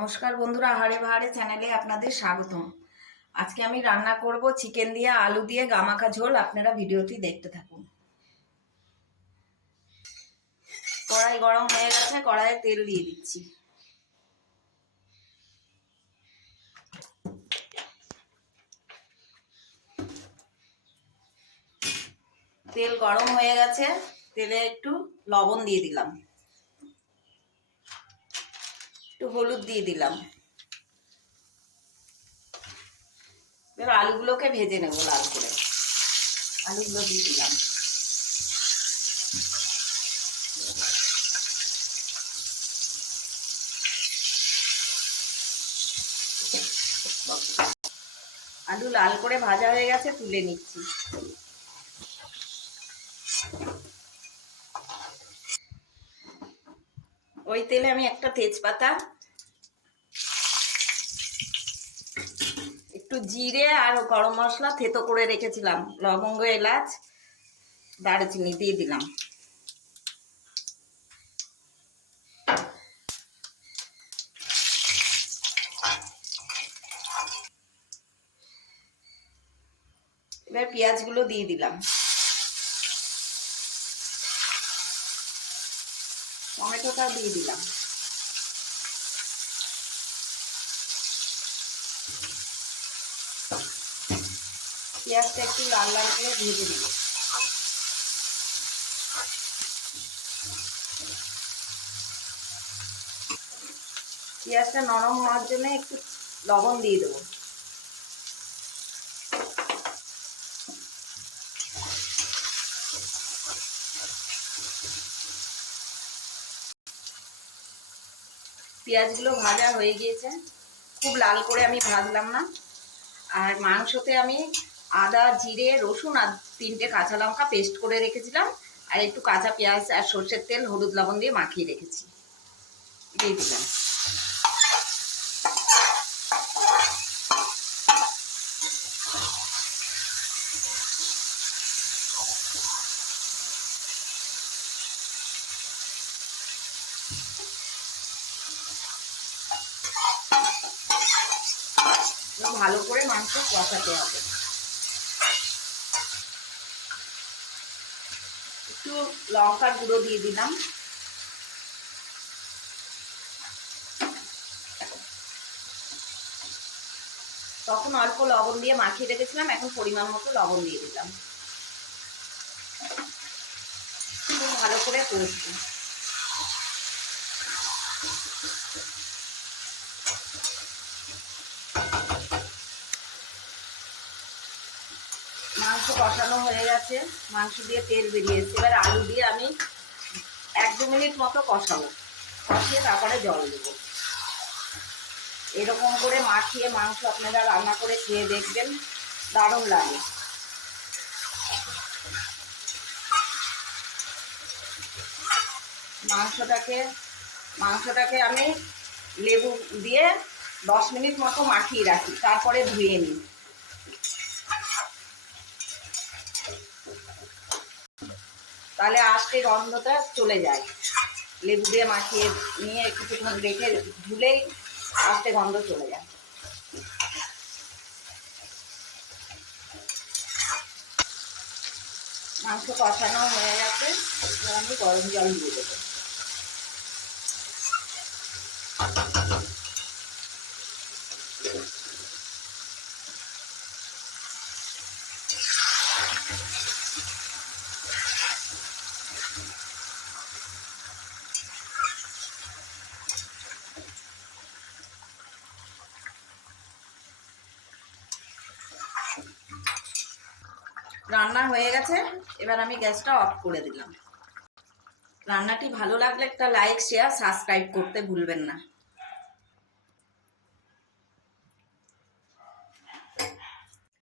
নমস্কার বন্ধুরা, আহারে বাহারে চ্যানেলে আপনাদের স্বাগতম। আজকে আমি রান্না করব চিকেন দিয়ে আলু দিয়ে গামাখা ঝোল। আপনারা ভিডিওটি দেখতে থাকুন। কড়াই গরম হয়ে গেছে, কড়াইয়ে তেল দিয়ে দিচ্ছি। তেল গরম হয়ে গেছে, তেলে একটু লবণ দিয়ে দিলাম, একটু হলুদ দিয়ে দিলাম। এবার আলুগুলোকে ভেজে নেব লাল করে। আলুগুলো দিয়ে দিলাম। আলু লাল করে ভাজা হয়ে গেছে, তুলে নিচ্ছি। ওই তেলে আমি একটা তেজপাতা, একটু জিরে আর গরম মশলা থেতো করে রেখেছিলাম, লবঙ্গ, এলাচ, দারুচিনি দিয়ে দিলাম। এবার পেঁয়াজগুলো দিয়ে দিলাম, টমেটোটা দিয়ে দিলাম। পেঁয়াজটা একটু লাল লাল করে ভেজে দিব। পেঁয়াজটা নরম হওয়ার জন্য একটু লবণ দিয়ে দেবো। পেঁয়াজগুলো ভাজা হয়ে গিয়েছে, খুব লাল করে আমি ভাজলাম না। আর মাংসতে আমি আদা, জিরে, রসুন আর 3টে কাঁচা লঙ্কা পেস্ট করে রেখেছিলাম, আর একটু কাঁচা পেঁয়াজ আর সর্ষের তেল, হলুদ, লবণ দিয়ে মাখিয়ে রেখেছি, দিয়ে দিলাম। ভালো করে মাংস কষাতে হবে। একটু লঙ্কার গুঁড়ো দিয়ে দিলাম, তখন অল্প লবণ দিয়ে মাখিয়ে রেখেছিলাম, এখন পরিমাণ মতো লবণ দিয়ে দিলাম। খুব ভালো করে কষবো। মাংস কষানো হয়ে গেছে, মাংস দিয়ে তেল বেরিয়েছে। এবার আলু দিয়ে আমি 1-2 মিনিট মতো কষাবো, কষিয়ে তারপরে জল দেবো। এরকম করে মাখিয়ে মাংস আপনারা রান্না করে খেয়ে দেখবেন, দারুণ লাগে। মাংসটাকে আমি লেবু দিয়ে 10 মিনিট মতো মাখিয়ে রাখি, তারপরে ধুয়ে নিই। তাহলে আস্তে গন্ধটা চলে যায়। লেবু দিয়ে মাখিয়ে নিয়ে কিছুক্ষণ রেখে ধুলেই আস্তে গন্ধ চলে যায়। মাংস কষানো হয়ে গেছে, এবার আমি গরম জল দিয়ে দেবো। রান্না হয়ে গেছে, এবার আমি গ্যাসটা অফ করে দিলাম। রান্নাটি ভালো লাগলে একটা লাইক, শেয়ার, সাবস্ক্রাইব করতে ভুলবেন না।